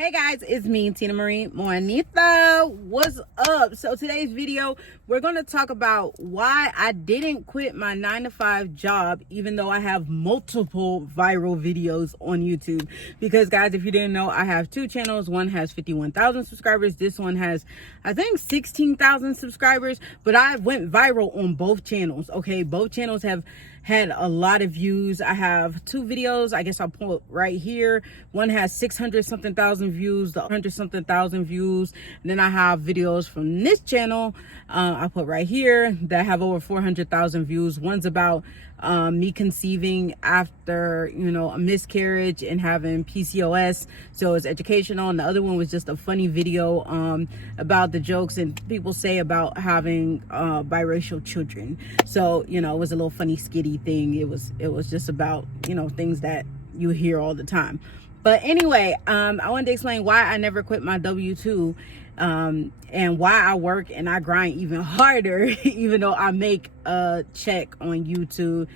Hey guys, it's me, Tina Marie Monita. What's up? So today's video, we're going to talk about why I didn't quit my 9-to-5 job, even though I have multiple viral videos on YouTube. Because guys, if you didn't know, I have two channels. One has 51,000 subscribers. This one has, I think, 16,000 subscribers. But I went viral on both channels. Okay, both channels have had a lot of views. I have two videos, I guess I'll put right here. One has 600 something thousand views, the 100 something thousand views. And then I have videos from this channel, I put right here, that have over 400,000 views. One's about me conceiving after, a miscarriage and having PCOS, so it's educational. And the other one was just a funny video about the jokes and people say about having biracial children. So it was a little funny skitty thing. It was just about things that you hear all the time. But anyway, I wanted to explain why I never quit my W-2 and why I work and I grind even harder even though I make a check on YouTube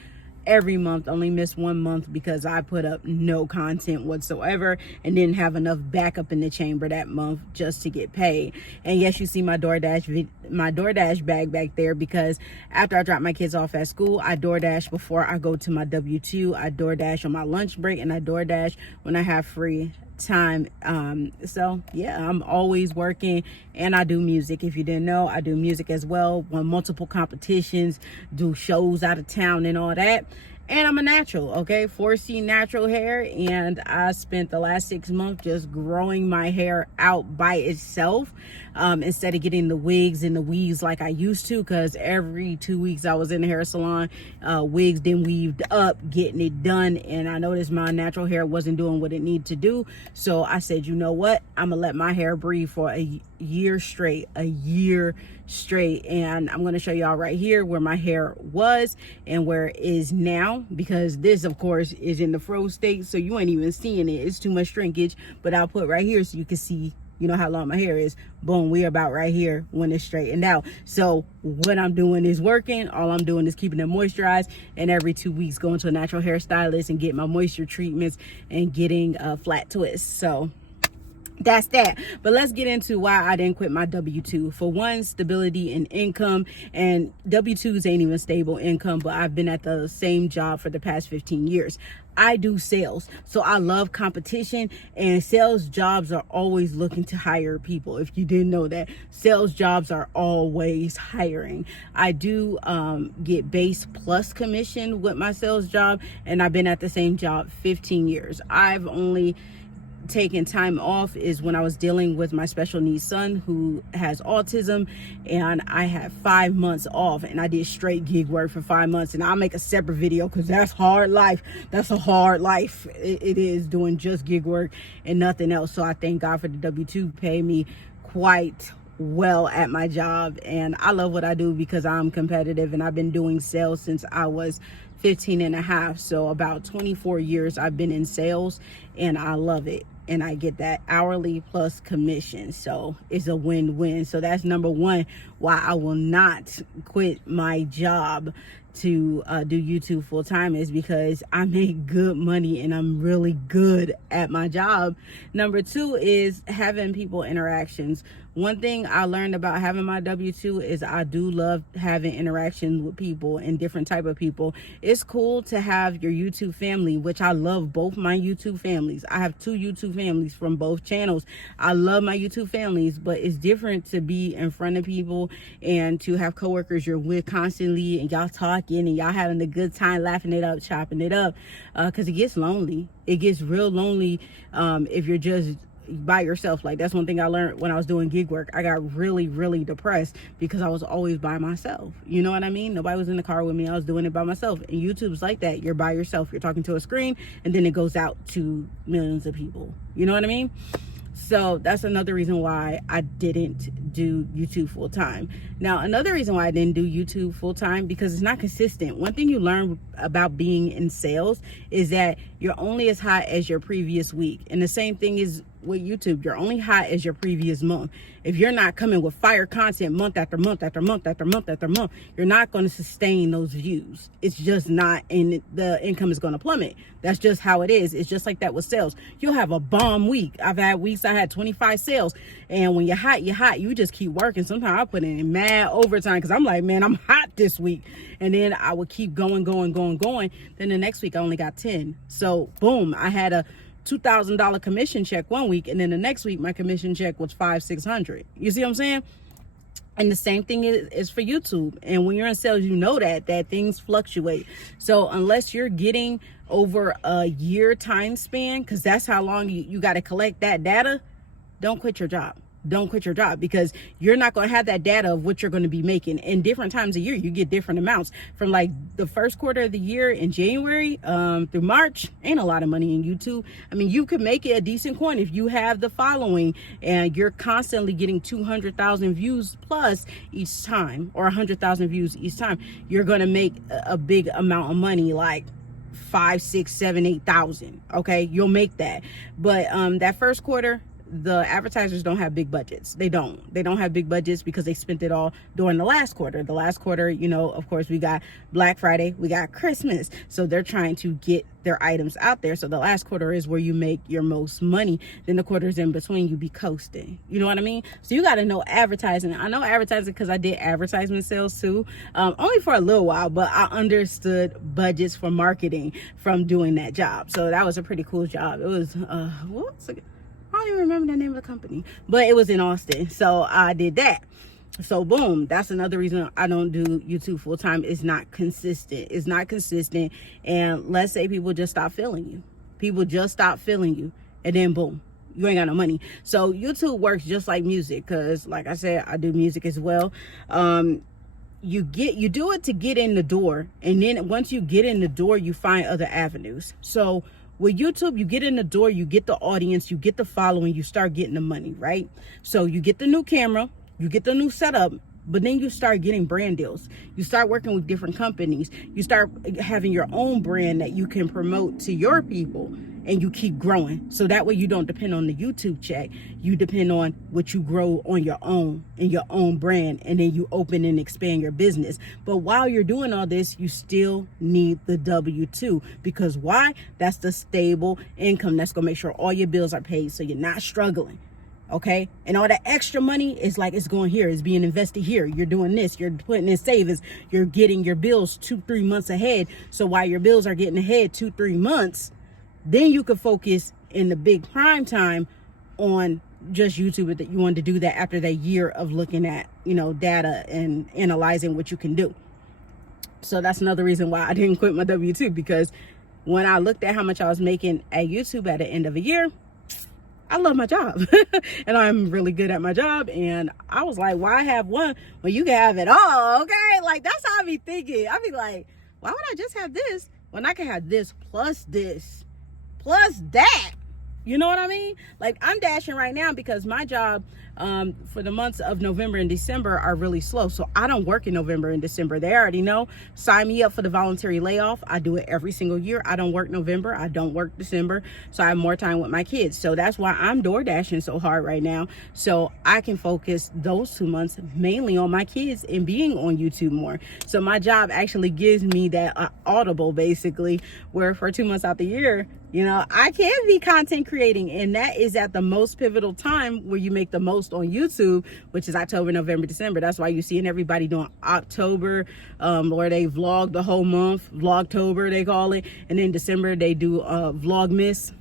every month. Only miss 1 month because I put up no content whatsoever and didn't have enough backup in the chamber that month just to get paid. And yes, you see my DoorDash bag back there, because after I drop my kids off at school, I DoorDash before I go to my W-2. I DoorDash on my lunch break, and I DoorDash when I have free time. So yeah, I'm always working, and I do music. If you didn't know, I do music as well, won multiple competitions, do shows out of town and all that. And I'm a natural, okay, 4C natural hair, and I spent the last 6 months just growing my hair out by itself, instead of getting the wigs and the weaves like I used to, because every 2 weeks I was in the hair salon, wigs then weaved up, getting it done, and I noticed my natural hair wasn't doing what it needed to do. So I said, you know what, I'm gonna let my hair breathe for a year straight, and I'm going to show y'all right here where my hair was and where it is now, because this of course is in the fro state, so you ain't even seeing it. It's too much shrinkage, but I'll put right here so you can see how long my hair is. Boom, we're about right here when it's straightened out. So what I'm doing is working. All I'm doing is keeping it moisturized, and every 2 weeks going to a natural hairstylist and getting my moisture treatments and getting a flat twist. So that's that. But let's get into why I didn't quit my W-2. For one, stability and income, and W-2s ain't even stable income, but I've been at the same job for the past 15 years. I do sales, so I love competition, and sales jobs are always looking to hire people. If you didn't know that, sales jobs are always hiring. I do get base plus commission with my sales job, and I've been at the same job 15 years. I've only taking time off is when I was dealing with my special needs son who has autism, and I had 5 months off, and I did straight gig work for 5 months. And I'll make a separate video because that's hard life. That's a hard life. It is, doing just gig work and nothing else. So I thank God for the W-2 pay me quite well at my job, and I love what I do because I'm competitive, and I've been doing sales since I was 15 and a half. So about 24 years I've been in sales, and I love it. And I get that hourly plus commission. So it's a win-win. So that's number one why I will not quit my job to do YouTube full-time, is because I make good money and I'm really good at my job. Number two is having people interactions. One thing I learned about having my W-2 is I do love having interactions with people and different type of people. It's cool to have your YouTube family, which I love both my YouTube families. I have 2 YouTube families from both channels. I love my YouTube families, but it's different to be in front of people and to have coworkers you're with constantly, and y'all talking and y'all having a good time, laughing it up, chopping it up, because it gets lonely. It gets real lonely if you're just by yourself. Like, that's one thing I learned when I was doing gig work. I got really depressed because I was always by myself. You know what I mean? Nobody was in the car with me. I was doing it by myself. And YouTube's like that. You're by yourself. You're talking to a screen, and then it goes out to millions of people. You know what I mean? So that's another reason why I didn't do YouTube full time. Now, another reason why I didn't do YouTube full time, because it's not consistent. One thing you learn about being in sales is that you're only as hot as your previous week. And the same thing is with YouTube, you're only hot as your previous month. If you're not coming with fire content month after month after month after month after month, you're not going to sustain those views. It's just not, and the income is going to plummet. That's just how it is. It's just like that with sales. You'll have a bomb week. I've had weeks I had 25 sales, and when you're hot, you're hot. You just keep working. Sometimes I put in mad overtime because I'm like, man, I'm hot this week. And then I would keep going. Then the next week I only got 10. So boom, I had a $2,000 commission check one week, and then the next week my commission check was $500-$600. You see what I'm saying? And the same thing is for YouTube. And when you're in sales, you know that things fluctuate. So unless you're getting over a year time span, because that's how long you got to collect that data, don't quit your job. Don't quit your job, because you're not going to have that data of what you're going to be making. In different times of year, you get different amounts. From like the first quarter of the year in January through March, ain't a lot of money in YouTube. I mean, you could make it a decent coin if you have the following and you're constantly getting 200,000 views plus each time, or 100,000 views each time. You're going to make a big amount of money, like 5, 6, 7, 8,000. Okay, you'll make that. But that first quarter, the advertisers don't have big budgets. They don't have big budgets because they spent it all during the last quarter. The last quarter, you know, of course, we got Black Friday, we got Christmas. So they're trying to get their items out there. So the last quarter is where you make your most money. Then the quarters in between, you be coasting. You know what I mean? So you got to know advertising. I know advertising because I did advertisement sales too, only for a little while, but I understood budgets for marketing from doing that job. So that was a pretty cool job. It was, I don't even remember the name of the company, but it was in Austin. So I did that. So boom, that's another reason I don't do YouTube full time. It's not consistent. It's not consistent. And let's say people just stop feeling you. People just stop feeling you. And then boom, you ain't got no money. So YouTube works just like music, because like I said, I do music as well. You do it to get in the door. And then once you get in the door, you find other avenues. So with YouTube, you get in the door, you get the audience, you get the following, you start getting the money, right? So you get the new camera, you get the new setup, but then you start getting brand deals. You start working with different companies. You start having your own brand that you can promote to your people, and you keep growing. So that way you don't depend on the YouTube check. You depend on what you grow on your own, in your own brand, and then you open and expand your business. But while you're doing all this, you still need the W-2, because why? That's the stable income that's gonna make sure all your bills are paid, so you're not struggling. Okay, and all that extra money is like, it's going here, it's being invested here. You're doing this, you're putting in savings, you're getting your bills 2-3 months ahead. So while your bills are getting ahead 2-3 months, then you could focus in the big prime time on just YouTube. That you wanted to do that after that year of looking at, you know, data and analyzing what you can do. So that's another reason why I didn't quit my W-2, because when I looked at how much I was making at YouTube at the end of a year, I love my job and I'm really good at my job. And I was like, why have one when you can have it all? Okay, like that's how I be thinking. I be like, why would I just have this when I can have this plus that? You know what I mean? Like, I'm dashing right now because my job for the months of November and December are really slow. So I don't work in November and December. They already know. Sign me up for the voluntary layoff. I do it every single year. I don't work November. I don't work December. So I have more time with my kids. So that's why I'm door dashing so hard right now. So I can focus those 2 months mainly on my kids and being on YouTube more. So my job actually gives me that audible, basically, where for 2 months out the year, you know, I can be content creating, and that is at the most pivotal time where you make the most on YouTube, which is October, November, December. That's why you're seeing everybody doing October, where they vlog the whole month, Vlogtober they call it, and then December they do Vlogmas.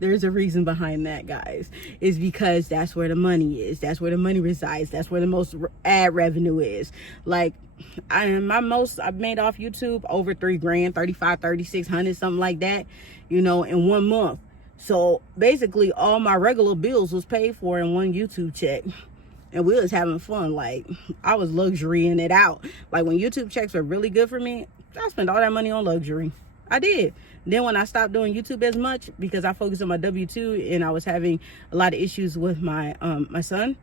There's a reason behind that, guys. It's because that's where the money is. That's where the money resides. That's where the most ad revenue is. Like, I've made off YouTube over $3,000, 35, 3,600, something like that, you know, in 1 month. So basically all my regular bills was paid for in one YouTube check. And we was having fun. Like, I was luxurying it out. Like, when YouTube checks were really good for me, I spent all that money on luxury. I did. Then when I stopped doing YouTube as much because I focused on my W-2 and I was having a lot of issues with my my son,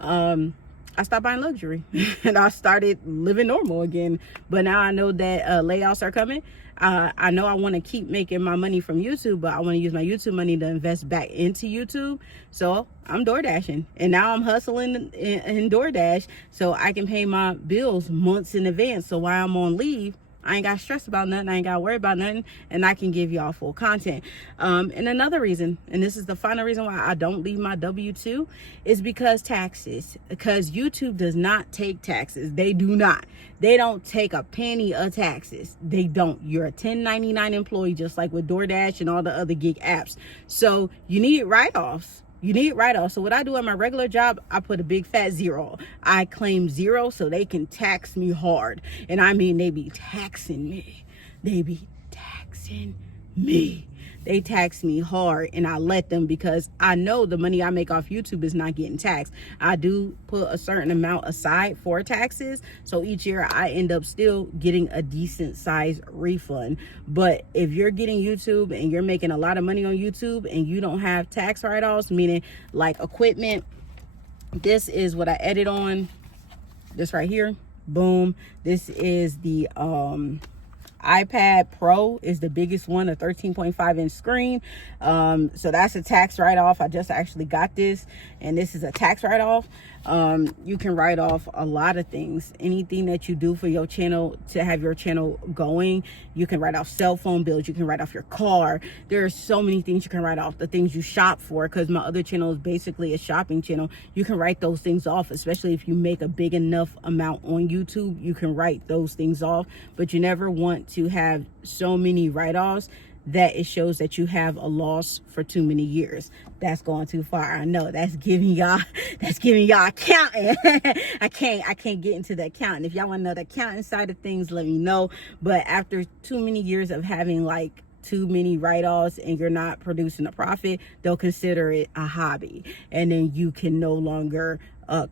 I stopped buying luxury and I started living normal again. But now I know that layoffs are coming. I know I want to keep making my money from YouTube, but I want to use my YouTube money to invest back into YouTube. So I'm door dashing, and now I'm hustling in DoorDash so I can pay my bills months in advance. So while I'm on leave, I ain't got to stress about nothing. I ain't got to worry about nothing. And I can give y'all full content. And another reason, and this is the final reason why I don't leave my W-2, is because taxes. Because YouTube does not take taxes. They do not. They don't take a penny of taxes. They don't. You're a 1099 employee, just like with DoorDash and all the other gig apps. So you need write-offs. You need write-off. So what I do at my regular job, I put a big fat zero. I claim zero so they can tax me hard. And I mean, they be taxing me. They be taxing me. They tax me hard, and I let them, because I know the money I make off YouTube is not getting taxed. I do put a certain amount aside for taxes, so each year I end up still getting a decent size refund. But if you're getting YouTube and you're making a lot of money on YouTube and you don't have tax write-offs, meaning like equipment, this is what I edit on, this right here, boom. This is the iPad Pro, is the biggest one, a 13.5 inch screen. So that's a tax write-off. I just actually got this, and this is a tax write-off. You can write off a lot of things. Anything that you do for your channel to have your channel going, you can write off cell phone bills. You can write off your car. There are so many things you can write off. The things you shop for, because my other channel is basically a shopping channel. You can write those things off, especially if you make a big enough amount on YouTube. You can write those things off, but you never want to have so many write-offs that it shows that you have a loss for too many years. That's going too far. I know that's giving y'all accounting. I can't get into the accounting. If y'all want to know the accounting side of things, let me know. But after too many years of having like too many write-offs and you're not producing a profit, they'll consider it a hobby, and then you can no longer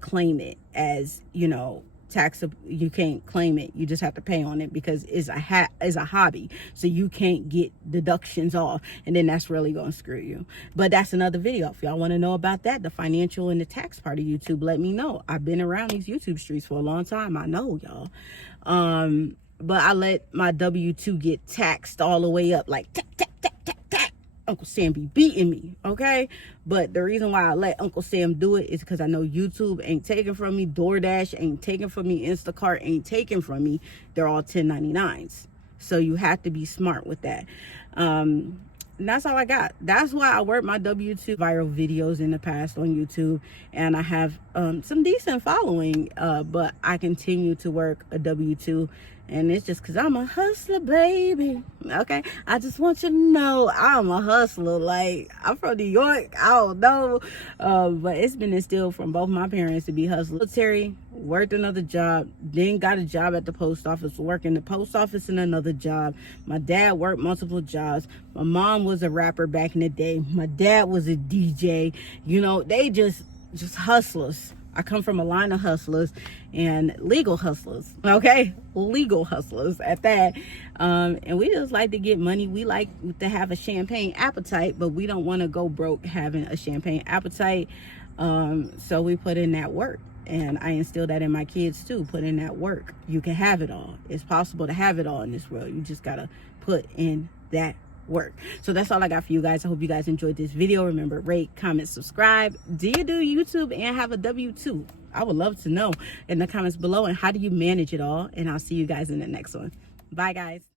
claim it as, you know, tax. You can't claim it. You just have to pay on it because it's a hobby, so you can't get deductions off, and then that's really gonna screw you. But that's another video. If y'all want to know about that, the financial and the tax part of YouTube, let me know. I've been around these YouTube streets for a long time. I know, y'all. But I let my W-2 get taxed all the way up, like tack, tack, tack, tack, tack. Uncle Sam be beating me, okay? But the reason why I let Uncle Sam do it is because I know YouTube ain't taking from me, DoorDash ain't taking from me, Instacart ain't taking from me. They're all 1099s. So you have to be smart with that. And that's all I got. That's why I work my W-2 viral videos in the past on YouTube, and I have some decent following, but I continue to work a W-2. And it's just because I'm a hustler, baby. Okay? I just want you to know I'm a hustler. Like, I'm from New York. I don't know. But it's been instilled from both my parents to be hustlers. Military, worked another job, then got a job at the post office, worked in the post office in another job. My dad worked multiple jobs. My mom was a rapper back in the day. My dad was a DJ. You know, they just hustlers. I come from a line of hustlers and legal hustlers, okay? Legal hustlers at that. And we just like to get money. We like to have a champagne appetite, but we don't want to go broke having a champagne appetite. So we put in that work. And I instill that in my kids too. Put in that work. You can have it all. It's possible to have it all in this world. You just got to put in that work. So that's all I got for you guys. I hope you guys enjoyed this video. Remember, rate, comment, subscribe. Do you do YouTube and have a W-2? I would love to know in the comments below. And how do you manage it all? And I'll see you guys in the next one. Bye, guys.